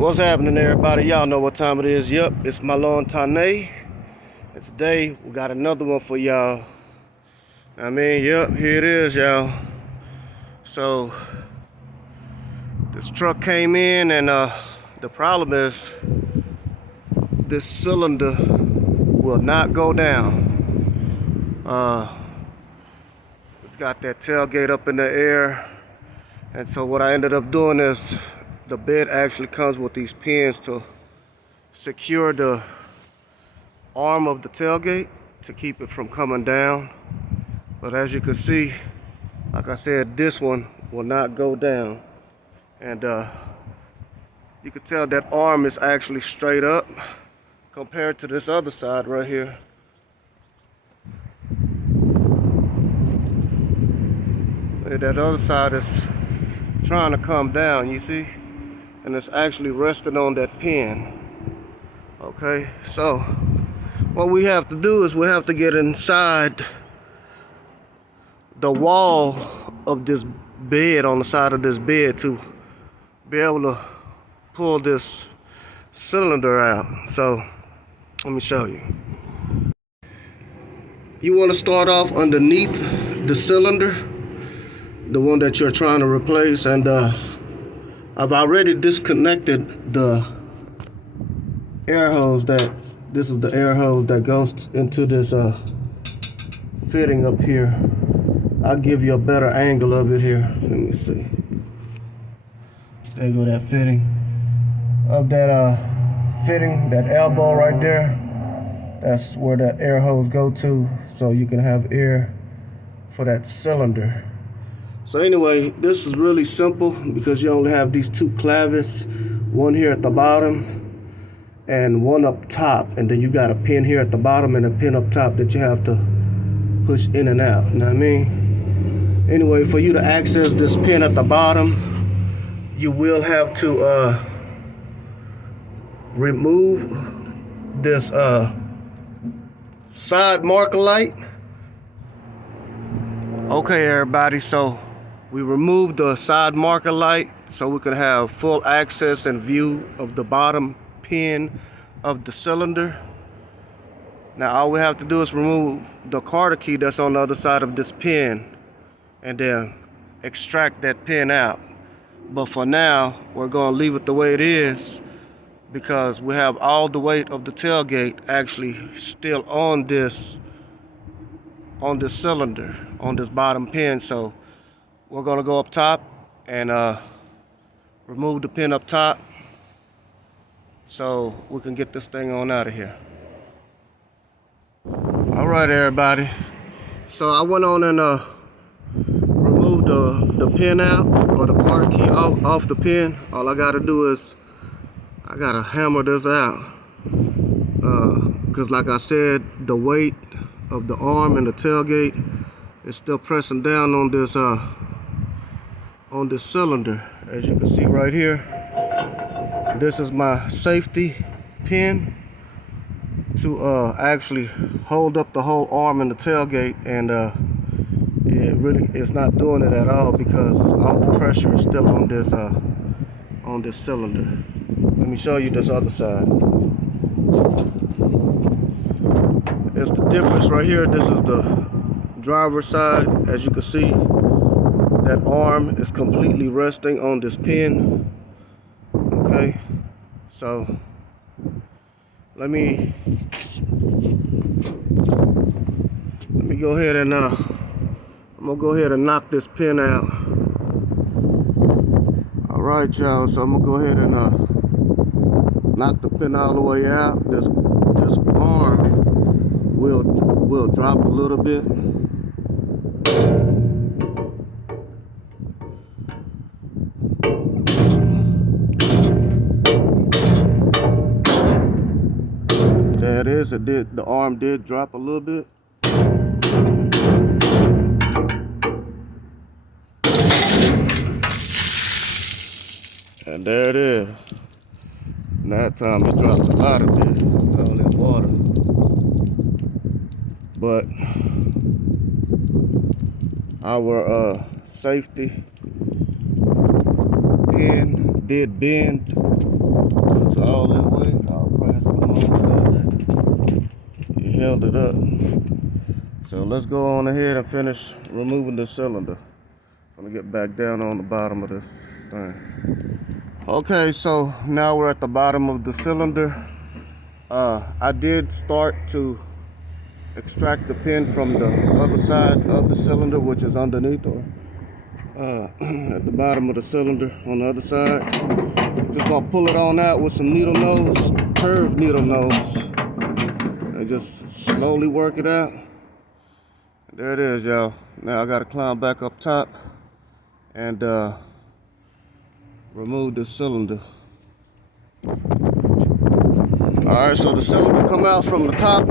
What's happening, everybody? Y'all know what time it is. Yep, it's Mahlon, Tane. And today we got another one for y'all. Yep, here it is, y'all. So this truck came in, and the problem is this cylinder will not go down. It's got that tailgate up in the air, and so what I ended up doing is the bed actually comes with these pins to secure the arm of the tailgate to keep it from coming down. But as you can see, like I said, this one will not go down, and you can tell that arm is actually straight up compared to this other side right here. And that other side is trying to come down, you see, and it's actually resting on that pin. Okay, so what we have to do is we have to get inside the wall of this bed, on the side of this bed, to be able to pull this cylinder out. So let me show you. You want to start off underneath the cylinder, the one that you're trying to replace, and I've already disconnected the air hose. This is the air hose that goes into this fitting up here. I'll give you a better angle of it here. Let me see. There you go, that fitting. Of that fitting, that elbow right there, that's where that air hose go to, so you can have air for that cylinder. So anyway, this is really simple because you only have these two claves, one here at the bottom and one up top, and then you got a pin here at the bottom and a pin up top that you have to push in and out. You know what I mean? Anyway, for you to access this pin at the bottom, you will have to remove this side marker light. Okay, everybody, so we removed the side marker light so we can have full access and view of the bottom pin of the cylinder. Now all we have to do is remove the Carter key that's on the other side of this pin and then extract that pin out. But for now, we're going to leave it the way it is because we have all the weight of the tailgate actually still on this cylinder, on this bottom pin. So we're going to go up top and remove the pin up top so we can get this thing on out of here. All right, everybody. So I went on and removed the pin out, or the Carter key off the pin. All I got to do is I got to hammer this out because like I said, the weight of the arm and the tailgate is still pressing down on this cylinder. As you can see right here, this is my safety pin to actually hold up the whole arm and the tailgate, and it's not doing it at all because all the pressure is still on this cylinder. Let me show you this other side. It's the difference right here. This is the driver's side. As you can see, that arm is completely resting on this pin. Okay, so let me go ahead and I'm gonna go ahead and knock this pin out. All right, y'all. So I'm gonna go ahead and knock the pin all the way out. This arm will drop a little bit. There it is. The arm did drop a little bit. And there it is. And that time it dropped a lot of it. All this water. But our safety pin did bend That's all that way. All praise to the Most High that He held it up. So let's go on ahead and finish removing the cylinder. I'm gonna get back down on the bottom of this thing. Okay, so now we're at the bottom of the cylinder. I did start to extract the pin from the other side of the cylinder, which is underneath or at the bottom of the cylinder on the other side. Just gonna pull it on out with some needle nose, curved needle nose, and just slowly work it out. There it is, y'all. Now I gotta climb back up top and remove the cylinder. Alright, so the cylinder come out from the top.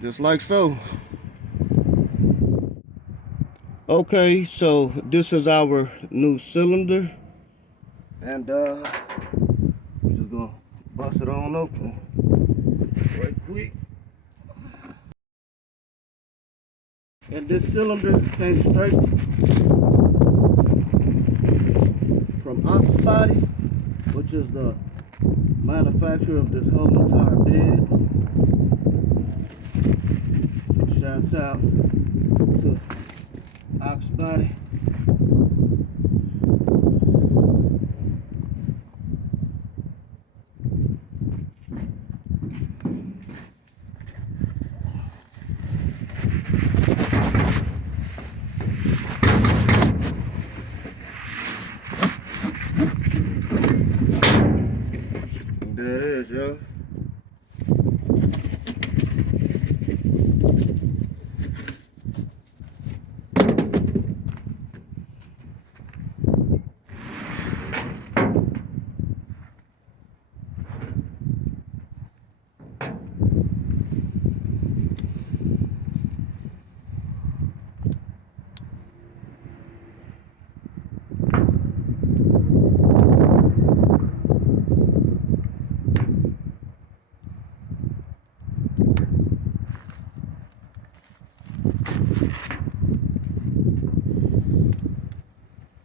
Just like so. Okay, so this is our new cylinder. And we're just gonna bust it on open right quick. And this cylinder came straight from Ox Body, which is the manufacturer of this whole entire bed. So shouts out to Ox Body. And there it is, y'all.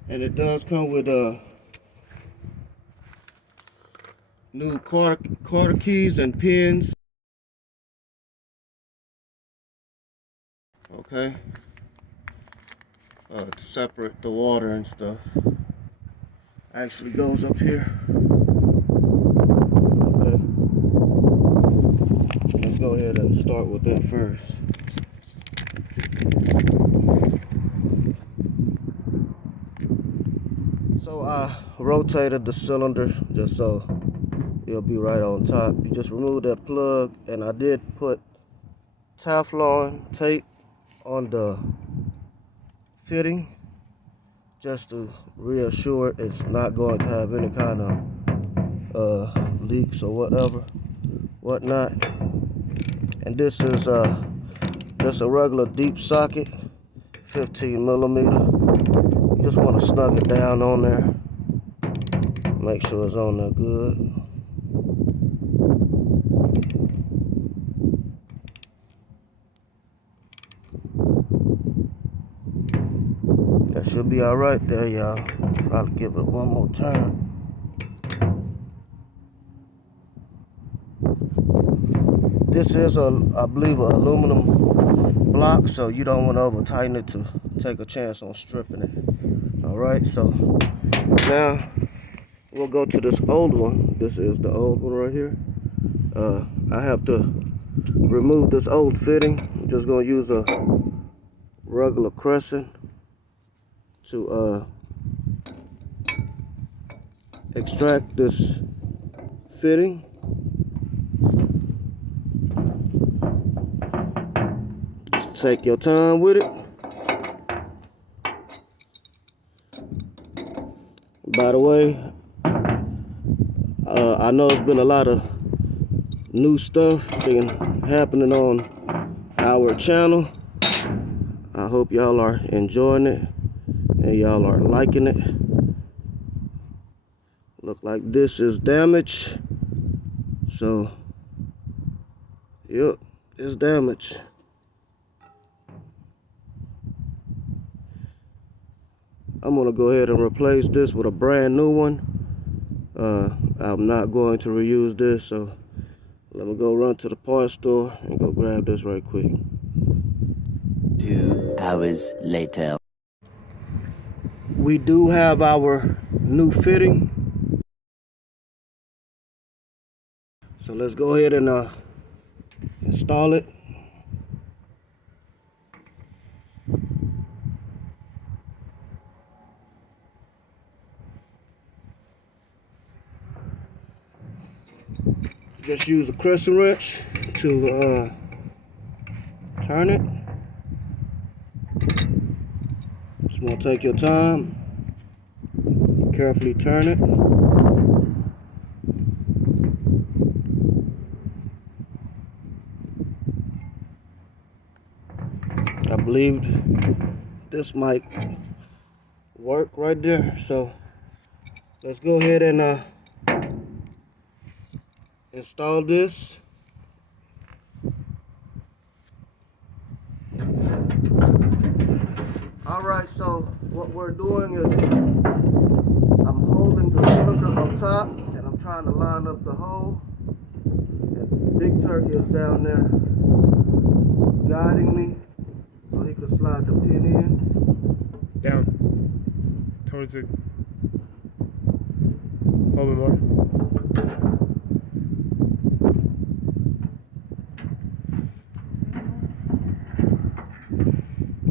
And it does come with new quarter keys and pins. Okay. To separate the water and stuff. Actually goes up here. Okay. Let's go ahead and start with that first. So I rotated the cylinder just so it'll be right on top. You just remove that plug, and I did put Teflon tape on the fitting just to reassure it's not going to have any kind of leaks or whatnot. And this is just a regular deep socket, 15 millimeter. You just want to snug it down on there. Make sure it's on there good. That should be all right there, y'all. I'll give it one more turn. This is I believe, an aluminum block, so you don't want to over tighten it to take a chance on stripping it. All right, so now we'll go to this old one. This is the old one right here. I have to remove this old fitting. I'm just gonna use a regular crescent to extract this fitting. Just take your time with it. By the way, I know it's been a lot of new stuff been happening on our channel. I hope y'all are enjoying it and y'all are liking it. Look like this is damaged. So, yep, it's damaged. I'm gonna go ahead and replace this with a brand new one. I'm not going to reuse this, so let me go run to the parts store and go grab this right quick. 2 hours later. We do have our new fitting, so let's go ahead and install it. Just use a crescent wrench to turn it. Just want to take your time, carefully turn it. I believe this might work right there. So let's go ahead and install this. All right, so what we're doing is I'm holding the cylinder up top and I'm trying to line up the hole. And Big Turkey is down there guiding me so he could slide the pin in. Down. Towards it. A little bit more.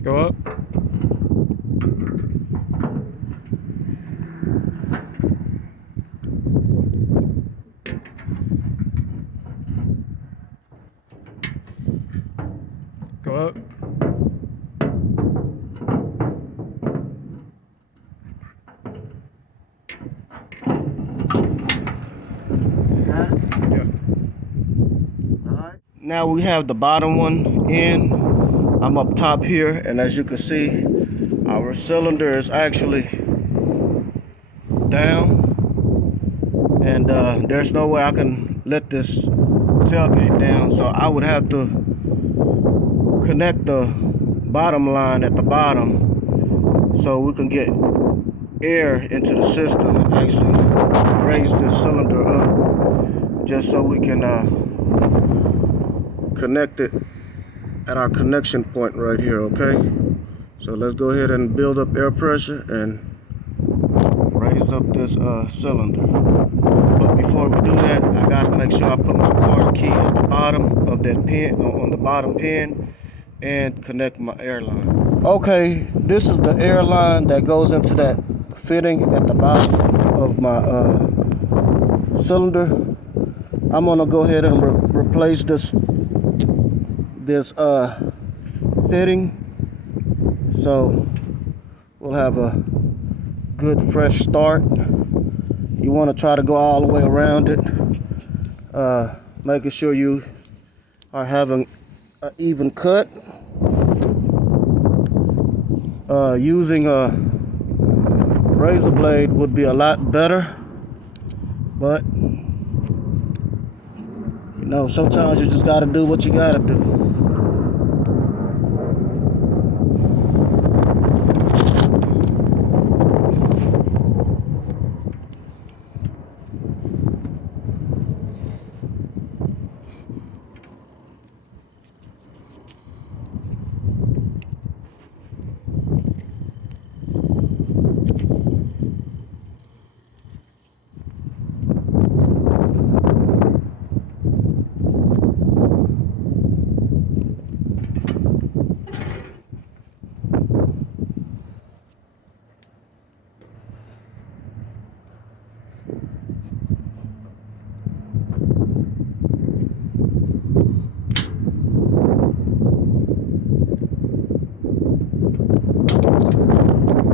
Go up. Go up. Got it? Yeah. Alright. Now we have the bottom one in. I'm up top here, and as you can see, our cylinder is actually down. And there's no way I can let this tailgate down, so I would have to connect the bottom line at the bottom so we can get air into the system and actually raise this cylinder up, just so we can connect it at our connection point right here. Okay, so let's go ahead and build up air pressure and raise up this cylinder. But before we do that, I gotta make sure I put my quarter key at the bottom of that pin, on the bottom pin, and connect my air line. Okay, this is the air line that goes into that fitting at the bottom of my cylinder. I'm gonna go ahead and replace this fitting, so we'll have a good fresh start. You want to try to go all the way around it, making sure you are having an even cut. Using a razor blade would be a lot better, but you know, sometimes you just got to do what you got to do.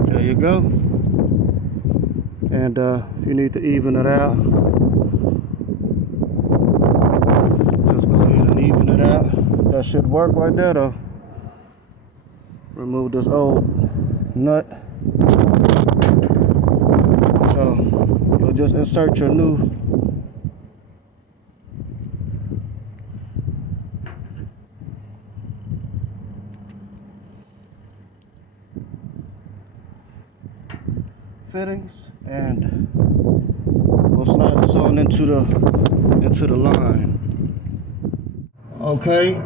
There you go. And if you need to even it out, just go ahead and even it out. That should work right there though. Remove this old nut. So you'll just insert your new fittings, and we'll slide this on into the line. Okay,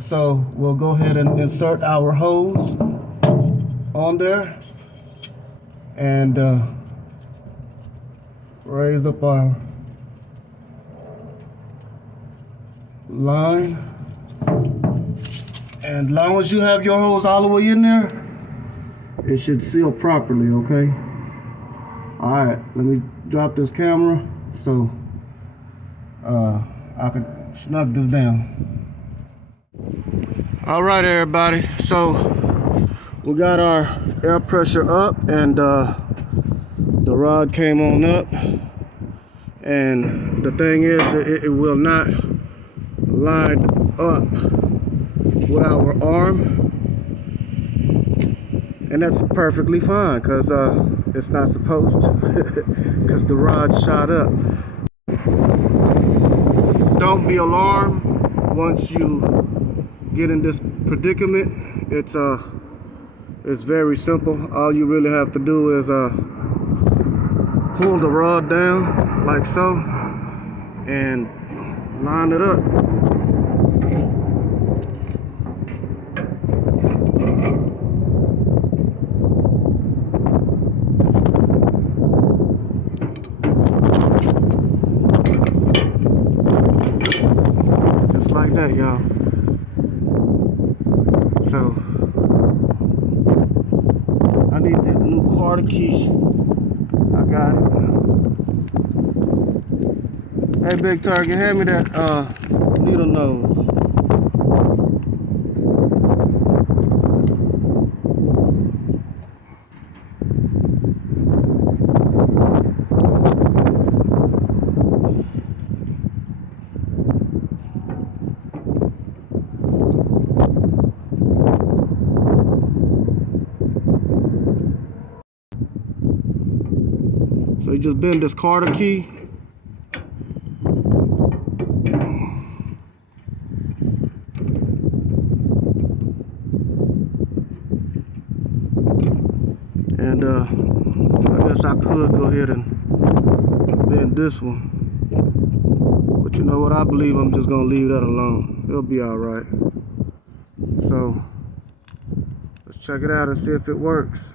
so we'll go ahead and insert our hose on there and raise up our line. And as long as you have your hose all the way in there, it should seal properly, okay? All right, let me drop this camera so I can snug this down. All right, everybody, so we got our air pressure up and the rod came on up, and the thing is it will not line up with our arm, and that's perfectly fine because it's not supposed to because the rod shot up. Don't be alarmed once you get in this predicament. It's very simple. All you really have to do is pull the rod down like so and line it up. Just like that, y'all. So I need that new Carter key. I got it. Hey, Big Target, hand me that needle nose. So you just bend this Carter key. And I guess I could go ahead and bend this one. But you know what? I believe I'm just gonna leave that alone. It'll be all right. So let's check it out and see if it works.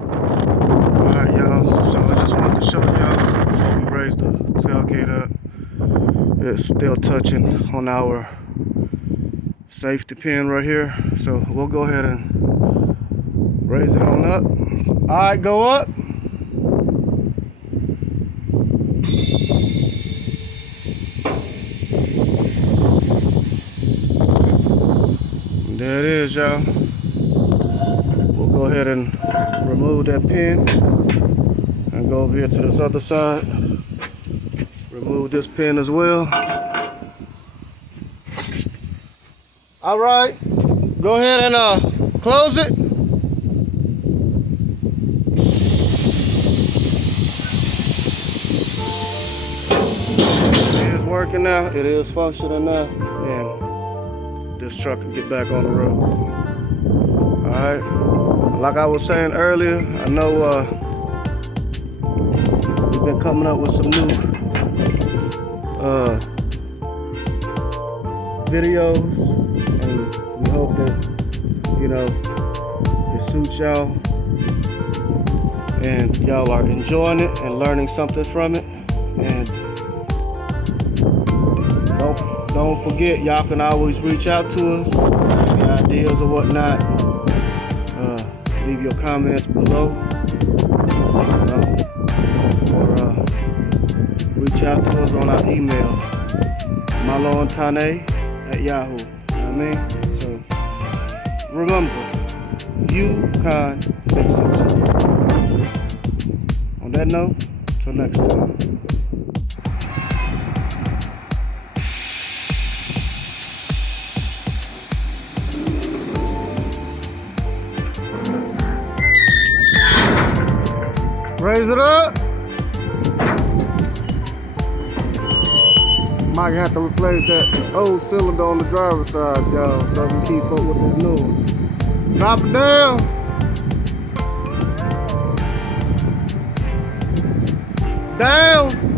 Alright, y'all, so I just wanted to show y'all before we raise the tailgate up. It's still touching on our safety pin right here. So we'll go ahead and raise it on up. Alright, go up. There it is, y'all. We'll go ahead and remove that pin and go over here to this other side. Remove this pin as well. All right, go ahead and close it. It is working now. It is functioning now, and this truck can get back on the road. All right. Like I was saying earlier, I know we've been coming up with some new videos, and we hope that, you know, it suits y'all and y'all are enjoying it and learning something from it. And don't forget, y'all can always reach out to us, any ideas or whatnot. Leave your comments below, or reach out to us on our email, Mahlon Tane @Yahoo. You know what I mean? So remember, you can fix it too. On that note, till next time. Raise it up. Might have to replace that old cylinder on the driver's side, y'all, so we can keep up with this new one. Drop it down. Down.